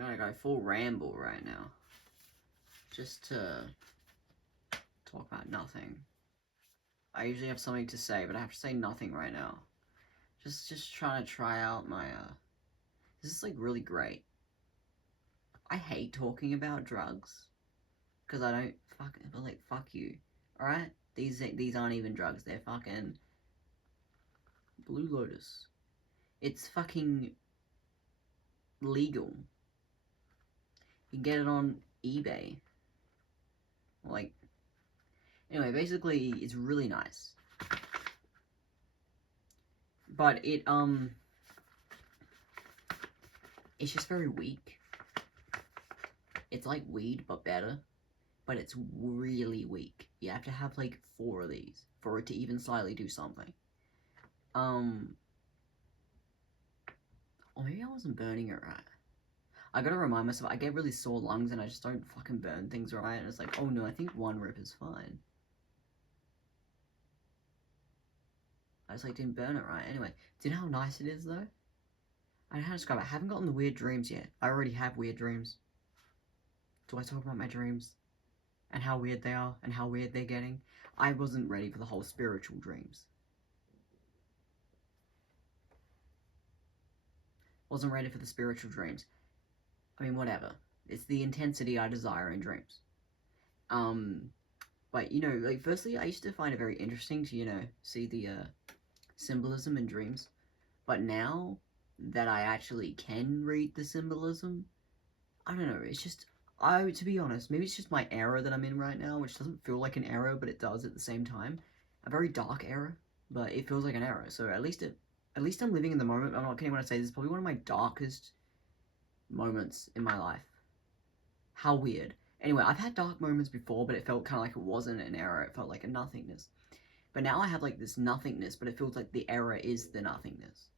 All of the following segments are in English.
I'm gonna go full ramble right now. Just to talk about nothing. I usually have something to say, but I have to say nothing right now. Just trying to try out my, this is, like, really great. I hate talking about drugs. Because I don't, but, like, fuck you. Alright? These aren't even drugs, they're fucking Blue Lotus. It's fucking legal. You can get it on eBay. Like, anyway, basically, it's really nice. But it's just very weak. It's like weed, but better. But it's really weak. You have to have, like, 4 of these for it to even slightly do something. Or maybe I wasn't burning it right. I gotta remind myself, I get really sore lungs and I just don't fucking burn things right, and it's like, oh no, I think 1 rip is fine. I just, like, didn't burn it right. Anyway, do you know how nice it is, though? I don't know how to describe it. I haven't gotten the weird dreams yet. I already have weird dreams. Do I talk about my dreams? And how weird they are, and how weird they're getting? I wasn't ready for the whole spiritual dreams. Wasn't ready for the spiritual dreams. I mean, whatever. It's the intensity I desire in dreams. But, you know, like, firstly, I used to find it very interesting to, you know, see the, symbolism in dreams. But now that I actually can read the symbolism, I don't know, it's just, to be honest, maybe it's just my era that I'm in right now, which doesn't feel like an era, but it does at the same time. A very dark era, but it feels like an era, so at least I'm living in the moment. I'm not kidding when I say this is probably one of my darkest moments in my life. How weird. Anyway, I've had dark moments before, but it felt kind of like it wasn't an era, it felt like a nothingness. But now I have, like, this nothingness, but it feels like the era is the nothingness.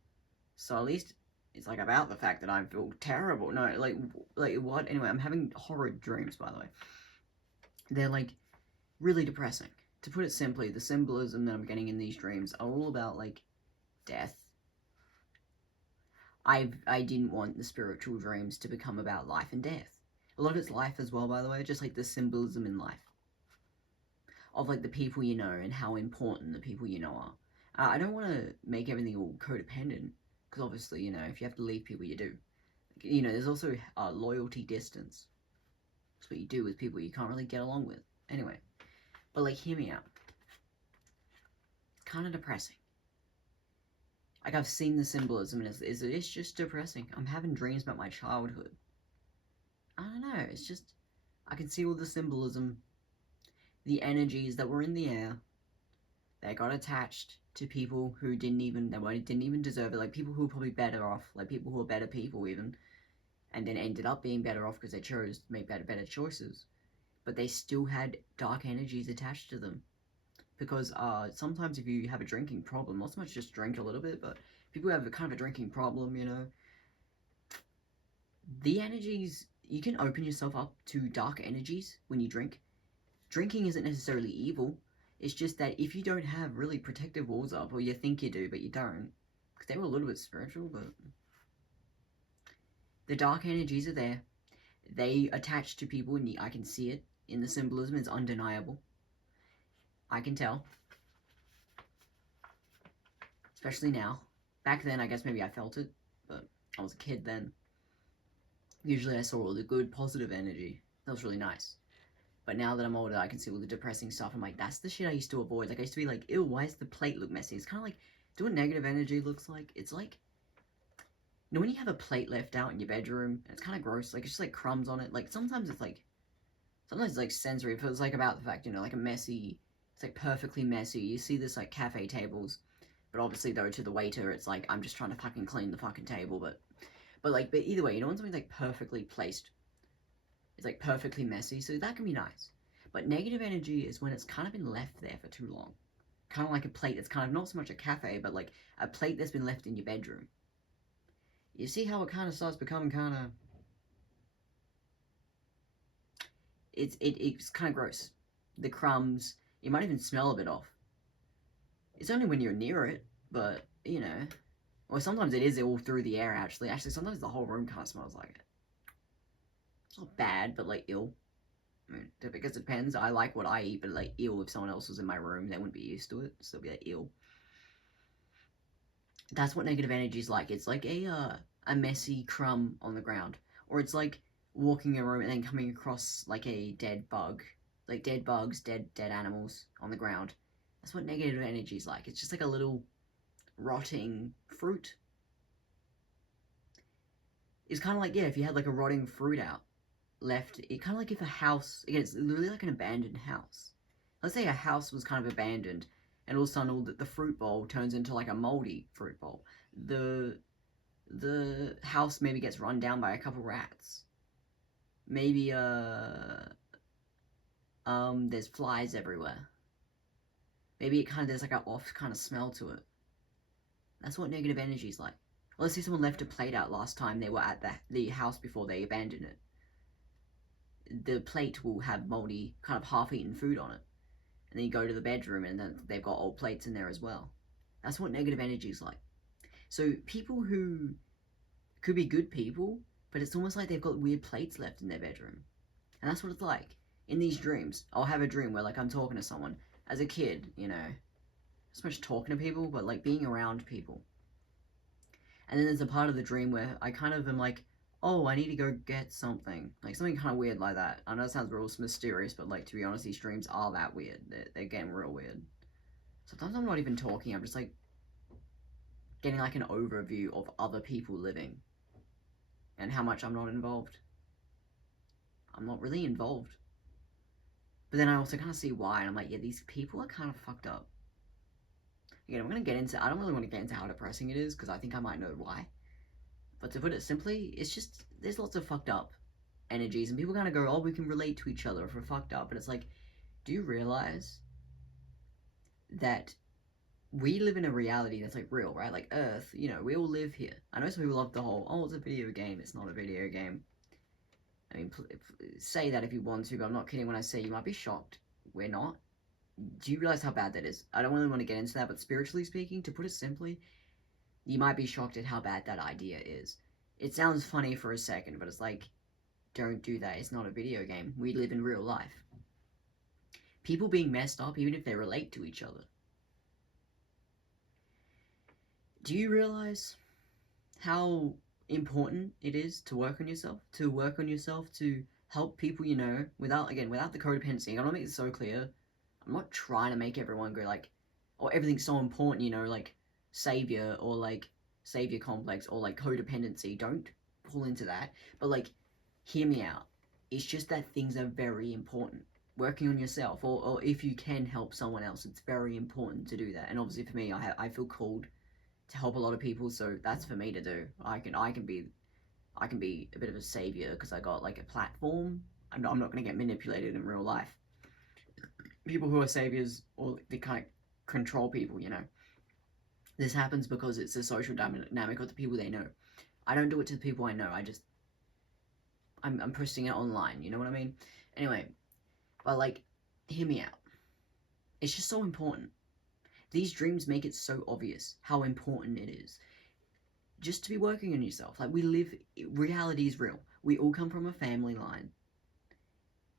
So at least it's, like, about the fact that I feel terrible. No, like what? Anyway, I'm having horrid dreams, by the way. They're, like, really depressing. To put it simply, the symbolism that I'm getting in these dreams are all about, like, death. I didn't want the spiritual dreams to become about life and death. A lot of it's life as well, by the way, just, like, the symbolism in life. Of, like, the people you know and how important the people you know are. I don't want to make everything all codependent, because obviously, you know, if you have to leave people, you do. You know, there's also loyalty distance. That's what you do with people you can't really get along with. Anyway, but, like, hear me out. It's kind of depressing. Like, I've seen the symbolism, and it's just depressing. I'm having dreams about my childhood. I don't know, it's just, I can see all the symbolism, the energies that were in the air, they got attached to people who didn't even deserve it, like people who were probably better off, like people who were better people even, and then ended up being better off because they chose to make better choices, but they still had dark energies attached to them. Because sometimes if you have a drinking problem, not so much just drink a little bit, but people who have a kind of a drinking problem, you know, the energies, you can open yourself up to dark energies when you drink. Drinking isn't necessarily evil. It's just that if you don't have really protective walls up, or you think you do, but you don't, because they were a little bit spiritual, but the dark energies are there. They attach to people, and I can see it in the symbolism. It's undeniable. I can tell. Especially now. Back then, I guess maybe I felt it, but I was a kid then. Usually I saw all the good, positive energy. That was really nice. But now that I'm older, I can see all the depressing stuff. I'm like, that's the shit I used to avoid. Like, I used to be like, ew, why does the plate look messy? It's kind of like, do what negative energy looks like? It's like, you know when you have a plate left out in your bedroom, and it's kind of gross, like, it's just, like, crumbs on it? Like, sometimes it's, like, sensory. It feels like about the fact, you know, like, it's, like, perfectly messy. You see this, like, cafe tables, but obviously, though, to the waiter, it's like, I'm just trying to fucking clean the fucking table, but either way, you know when something's, like, perfectly placed? It's, like, perfectly messy, so that can be nice. But negative energy is when it's kind of been left there for too long. Kind of like a plate that's kind of not so much a cafe, but like a plate that's been left in your bedroom. You see how it kind of starts becoming kind of... It's kind of gross. The crumbs, you might even smell a bit off. It's only when you're near it, but, you know. Or sometimes it is all through the air, actually. Actually, sometimes the whole room kind of smells like it. It's not bad, but like ill. I mean, because it depends. I like what I eat, but like ill, if someone else was in my room, they wouldn't be used to it, so they'll be like ill. That's what negative energy is like. It's like a messy crumb on the ground, or it's like walking in a room and then coming across like a dead bug, like dead bugs, dead animals on the ground. That's what negative energy is like. It's just like a little rotting fruit. It's kind of like, yeah, if you had like a rotting fruit out left, it kind of like if a house, again, it's literally like an abandoned house. Let's say a house was kind of abandoned, and all of a sudden all the fruit bowl turns into like a moldy fruit bowl. The house maybe gets run down by a couple rats. Maybe there's flies everywhere. Maybe it kind of, there's like a off kind of smell to it. That's what negative energy is like. Well, let's say someone left a plate out last time they were at the house before they abandoned it. The plate will have moldy, kind of half-eaten food on it. And then you go to the bedroom and then they've got old plates in there as well. That's what negative energy is like. So people who could be good people, but it's almost like they've got weird plates left in their bedroom. And that's what it's like. In these dreams, I'll have a dream where like I'm talking to someone. As a kid, you know, not so much talking to people, but like being around people. And then there's a part of the dream where I kind of am like, oh, I need to go get something. Like something kind of weird like that. I know it sounds real mysterious, but like to be honest, these dreams are that weird. They're getting real weird. Sometimes I'm not even talking, I'm just like getting like an overview of other people living and how much I'm not involved. I'm not really involved. But then I also kind of see why, and I'm like, yeah, these people are kind of fucked up. Again, I'm going to get into, I don't really want to get into how depressing it is, because I think I might know why. But to put it simply, it's just, there's lots of fucked up energies, and people kind of go, oh, we can relate to each other if we're fucked up. But it's like, do you realize that we live in a reality that's like real, right? Like Earth, you know, we all live here. I know some people love the whole, oh, it's a video game. It's not a video game. I mean, say that if you want to, but I'm not kidding when I say you might be shocked. We're not. Do you realize how bad that is? I don't really want to get into that, but spiritually speaking, to put it simply, you might be shocked at how bad that idea is. It sounds funny for a second, but it's like, don't do that. It's not a video game. We live in real life. People being messed up, even if they relate to each other. Do you realize how important it is to work on yourself? To work on yourself, to help people you know, without the codependency. I'm gonna make this so clear. I'm not trying to make everyone go like, oh, everything's so important, you know, like savior or like savior complex or like codependency. Don't pull into that. But like, hear me out. It's just that things are very important. Working on yourself, or if you can help someone else, it's very important to do that. And obviously for me, I feel called to help a lot of people, so that's for me to do. I can be a bit of a savior because I got like a platform. I'm not going to get manipulated in real life. People who are saviors, or they kind of control people, you know. This happens because it's a social dynamic of the people they know. I don't do it to the people I know. I'm posting it online. You know what I mean? Anyway, but like, hear me out. It's just so important. These dreams make it so obvious how important it is just to be working on yourself. Like, reality is real. We all come from a family line.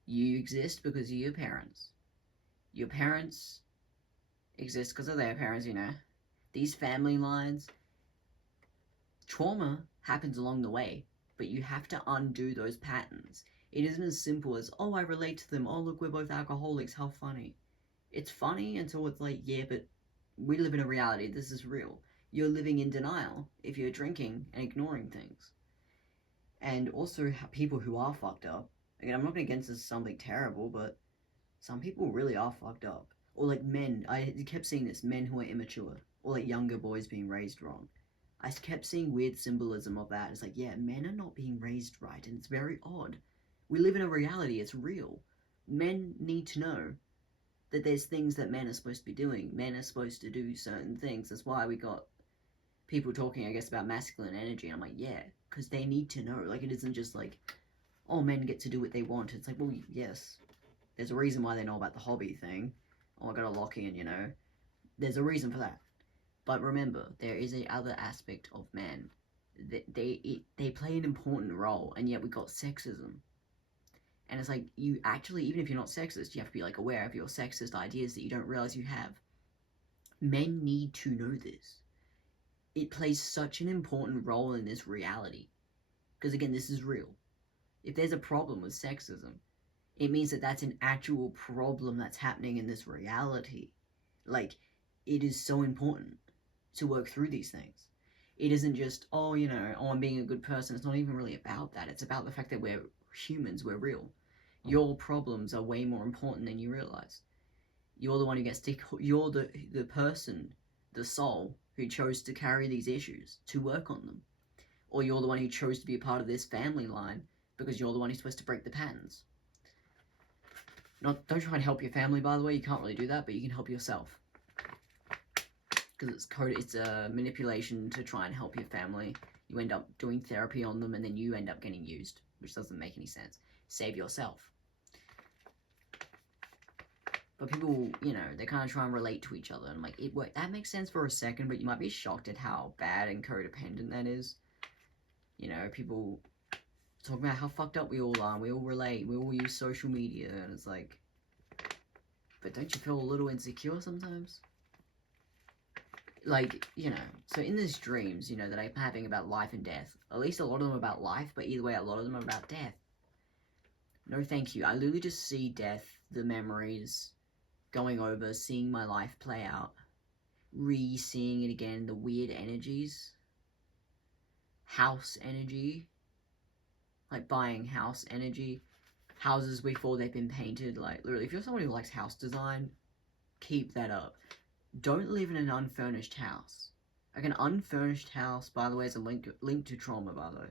You exist because of your parents. Your parents exist because of their parents, you know. These family lines, trauma happens along the way, but you have to undo those patterns. It isn't as simple as, oh, I relate to them. Oh, look, we're both alcoholics. How funny. It's funny until it's like, yeah, but we live in a reality. This is real. You're living in denial if you're drinking and ignoring things. And also, people who are fucked up. Again, I'm not going to get into something terrible, but some people really are fucked up. Or like men. I kept seeing this. Men who are immature. Or like younger boys being raised wrong. I kept seeing weird symbolism of that. It's like, yeah, men are not being raised right, and it's very odd. We live in a reality. It's real. Men need to know that there's things that men are supposed to be doing. Men are supposed to do certain things. That's why we got people talking, I guess, about masculine energy. And I'm like, yeah, because they need to know. Like, it isn't just like, oh, men get to do what they want. It's like, well, yes, there's a reason why they know about the hobby thing. Oh, I got a lock-in, you know. There's a reason for that. But remember, there is a other aspect of men. They play an important role, and yet we got sexism. And it's like, you actually, even if you're not sexist, you have to be like aware of your sexist ideas that you don't realize you have. Men need to know this. It plays such an important role in this reality. Because again, this is real. If there's a problem with sexism, it means that that's an actual problem that's happening in this reality. Like, it is so important to work through these things. It isn't just, oh, I'm being a good person. It's not even really about that. It's about the fact that we're humans, we're real. Your problems are way more important than you realize. You're the one who gets to, you're the person, the soul, who chose to carry these issues, to work on them. Or you're the one who chose to be a part of this family line because you're the one who's supposed to break the patterns. Don't try and help your family, by the way. You can't really do that, but you can help yourself. Because it's a manipulation to try and help your family. You end up doing therapy on them, and then you end up getting used, which doesn't make any sense. Save yourself. But people, they kind of try and relate to each other, and I'm like, that makes sense for a second, but you might be shocked at how bad and codependent that is. People talk about how fucked up we all are, and we all relate, we all use social media, and it's like, but don't you feel a little insecure sometimes? Like, so in these dreams, that I'm having about life and death, at least a lot of them are about life, but either way, a lot of them are about death. No thank you. I literally just see death, the memories, going over, seeing my life play out, re-seeing it again, the weird energies, house energy, like buying house energy, houses before they've been painted. Like, literally, if you're someone who likes house design, keep that up. Don't live in an unfurnished house. Like, an unfurnished house, by the way, is a link to trauma, by the way.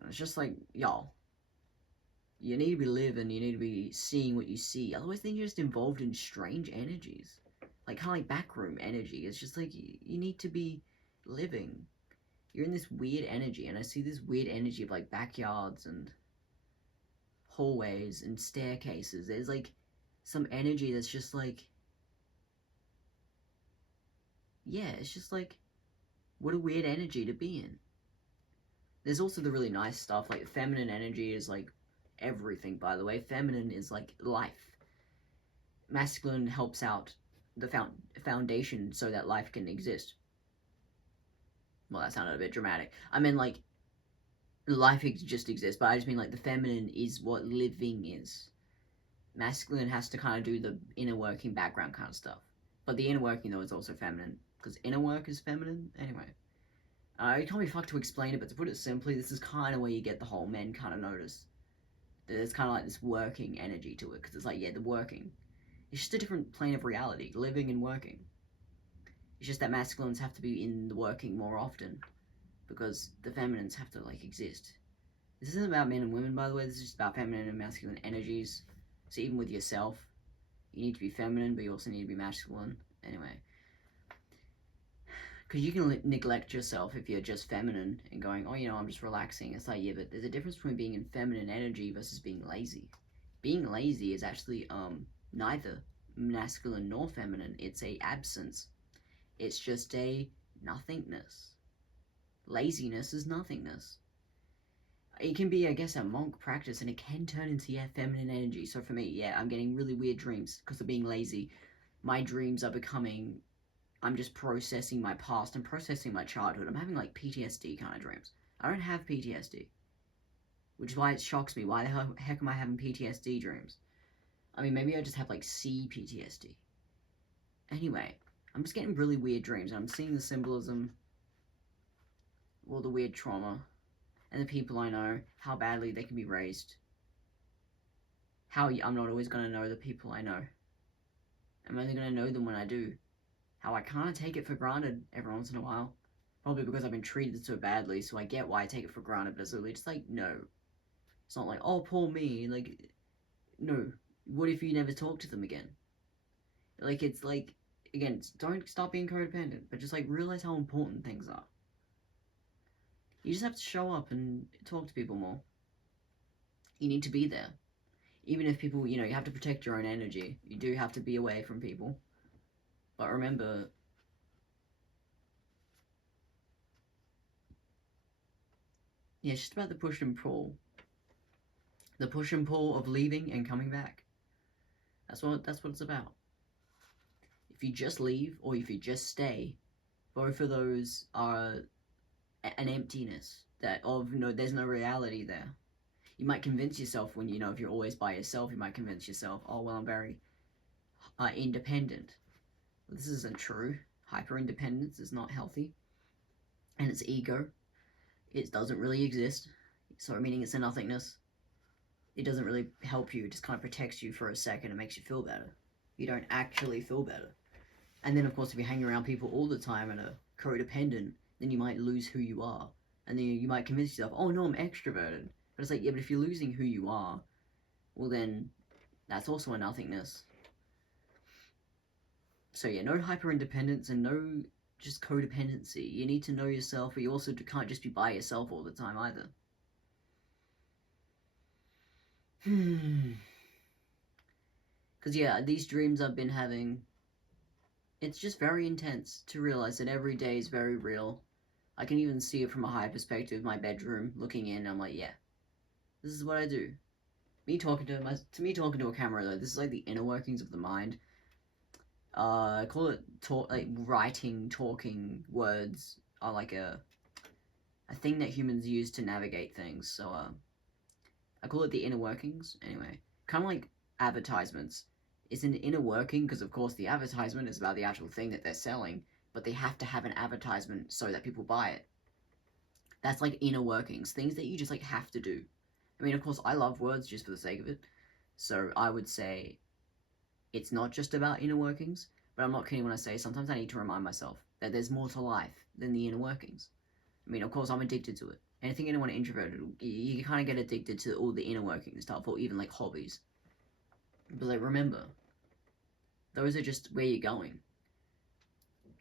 And it's just like, y'all, you need to be living, you need to be seeing what you see. Otherwise, then you're just involved in strange energies. Like, kind of like backroom energy. It's just like, you need to be living. You're in this weird energy, and I see this weird energy of, like, backyards and hallways and staircases. There's, like, some energy that's just, like, yeah, it's just, like, what a weird energy to be in. There's also the really nice stuff, like, feminine energy is, like, everything, by the way. Feminine is, like, life. Masculine helps out the foundation so that life can exist. Well, that sounded a bit dramatic. I mean, like, life just exists, but I just mean, like, the feminine is what living is. Masculine has to kind of do the inner working, background kind of stuff. But the inner working, though, is also feminine. Because inner work is feminine? Anyway. It can't be fucked to explain it, but to put it simply, this is kind of where you get the whole men kind of notice. There's kind of like this working energy to it. Because it's like, yeah, the working. It's just a different plane of reality. Living and working. It's just that masculines have to be in the working more often. Because the feminines have to, like, exist. This isn't about men and women, by the way. This is just about feminine and masculine energies. So even with yourself, you need to be feminine, but you also need to be masculine. Anyway. Because you can neglect yourself if you're just feminine and going, oh, I'm just relaxing. It's like, yeah, but there's a difference between being in feminine energy versus being lazy. Being lazy is actually neither masculine nor feminine. It's a absence. It's just a nothingness. Laziness is nothingness. It can be, I guess, a monk practice, and it can turn into, yeah, feminine energy. So for me, yeah, I'm getting really weird dreams because of being lazy. My dreams are becoming, I'm just processing my past and processing my childhood. I'm having, like, PTSD kind of dreams. I don't have PTSD. Which is why it shocks me. Why the heck am I having PTSD dreams? I mean, maybe I just have, like, CPTSD. Anyway, I'm just getting really weird dreams. And I'm seeing the symbolism, all the weird trauma, and the people I know, how badly they can be raised. How I'm not always going to know the people I know. I'm only going to know them when I do. How I kind of take it for granted every once in a while. Probably because I've been treated so badly, so I get why I take it for granted, but it's literally just like, no. It's not like, oh, poor me, like, no. What if you never talk to them again? Like, it's like, again, don't stop being codependent, but just, like, realize how important things are. You just have to show up and talk to people more. You need to be there. Even if people, you have to protect your own energy. You do have to be away from people. But remember, yeah, it's just about the push and pull. The push and pull of leaving and coming back. That's what it's about. If you just leave or if you just stay, both of those are an emptiness that of no, there's no reality there. You might convince yourself when if you're always by yourself, you might convince yourself, oh well, I'm very independent. This isn't true. Hyper independence is not healthy, and it's ego. It doesn't really exist. So meaning it's a nothingness. It doesn't really help you. It just kind of protects you for a second and makes you feel better. You don't actually feel better. And then, of course, if you hang around people all the time and are codependent, then you might lose who you are. And then you might convince yourself, oh no, I'm extroverted. But it's like, yeah, but if you're losing who you are, well then, that's also a nothingness. So yeah, no hyper-independence and no just codependency. You need to know yourself, but you also can't just be by yourself all the time either. Because yeah, these dreams I've been having, it's just very intense to realize that every day is very real. I can even see it from a high perspective, my bedroom, looking in, I'm like, yeah, this is what I do. Me talking to a camera though, this is like the inner workings of the mind. I call it writing, talking words are like a thing that humans use to navigate things. So I call it the inner workings. Anyway, kind of like advertisements. It's an inner working because of course the advertisement is about the actual thing that they're selling, but they have to have an advertisement so that people buy it. That's like inner workings, things that you just like have to do. I mean, of course, I love words just for the sake of it. So I would say it's not just about inner workings, but I'm not kidding when I say sometimes I need to remind myself that there's more to life than the inner workings. I mean, of course, I'm addicted to it. And I think anyone introverted, you kind of get addicted to all the inner working stuff, or even like hobbies. But like, remember, those are just where you're going.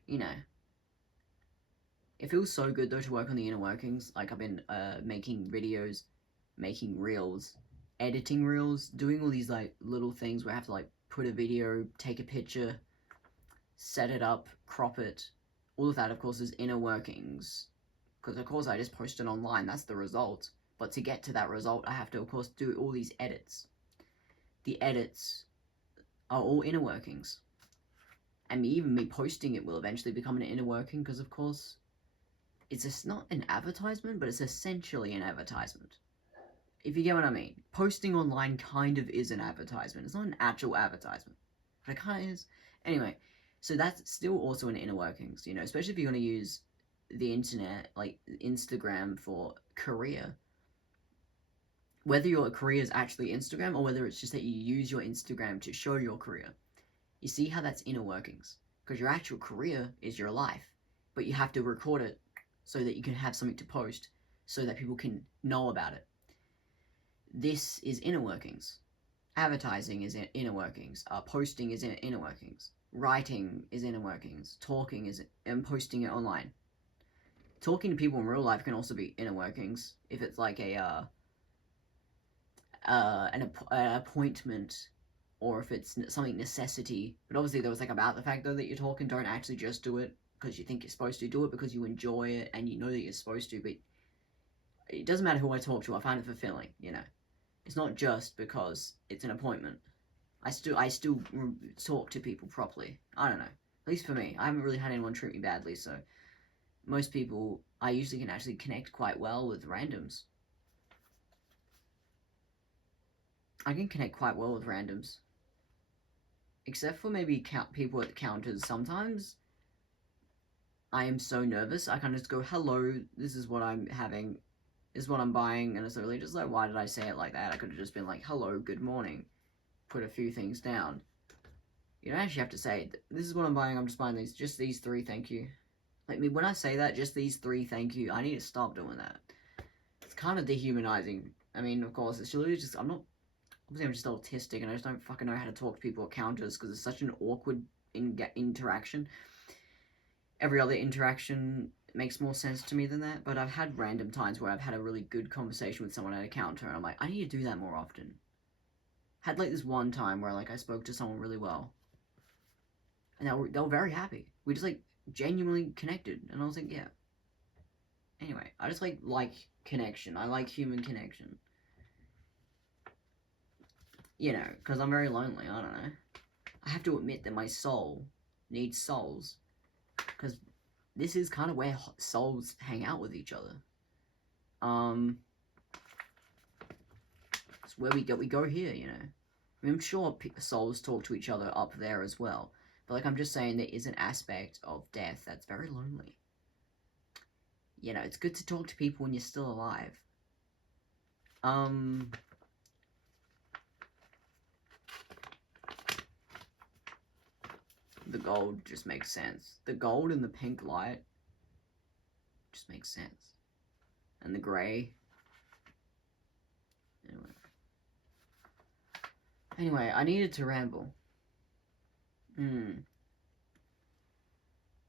You know, it feels so good though to work on the inner workings. Like I've been making videos, making reels, editing reels, doing all these like little things where I have to like put a video, take a picture, set it up, crop it. All of that, of course, is inner workings. Because, of course, I just post it online. That's the result. But to get to that result, I have to, of course, do all these edits. The edits are all inner workings. And even me posting it will eventually become an inner working because, of course, it's just not an advertisement, but it's essentially an advertisement. If you get what I mean. Posting online kind of is an advertisement. It's not an actual advertisement. But it kind of is. Anyway, so that's still also an inner workings, especially if you're going to use the internet, like Instagram for career. Whether your career is actually Instagram or whether it's just that you use your Instagram to show your career. You see how that's inner workings? Because your actual career is your life, but you have to record it so that you can have something to post so that people can know about it. This is inner workings. Advertising is inner workings. Posting is inner workings. Writing is inner workings. Talking is and posting it online. Talking to people in real life can also be inner workings if it's like an appointment, or if it's something necessity. But obviously there was like about the fact though that you're talking, don't actually just do it because you think you're supposed to. Do it because you enjoy it and you know that you're supposed to. But it doesn't matter who I talk to, I find it fulfilling. It's not just because it's an appointment. I still talk to people properly. I don't know. At least for me, I haven't really had anyone treat me badly, so most people, I usually can actually connect quite well with randoms. I can connect quite well with randoms. Except for maybe people at the counters. Sometimes I am so nervous, I kind of just go, hello, this is what I'm having, this is what I'm buying, and it's really just like, why did I say it like that? I could have just been like, hello, good morning, put a few things down. You don't actually have to say, this is what I'm buying, I'm just buying just these 3, thank you. Like, when I say that, just these 3, thank you, I need to stop doing that. It's kind of dehumanizing. I mean, of course, it's really just, I'm just autistic, and I just don't fucking know how to talk to people at counters, because it's such an awkward interaction. Every other interaction makes more sense to me than that, but I've had random times where I've had a really good conversation with someone at a counter, and I'm like, I need to do that more often. Had like this one time where like I spoke to someone really well, and they were very happy. We just like genuinely connected, and I was like, yeah. Anyway, I just like connection. I like human connection. You know, because I'm very lonely, I don't know. I have to admit that my soul needs souls, because this is kind of where souls hang out with each other. It's where we go here, you know. I mean, I'm sure souls talk to each other up there as well, but like I'm just saying, there is an aspect of death that's very lonely. You know, it's good to talk to people when you're still alive. The gold just makes sense. The gold and the pink light just makes sense. And the grey. Anyway, I needed to ramble.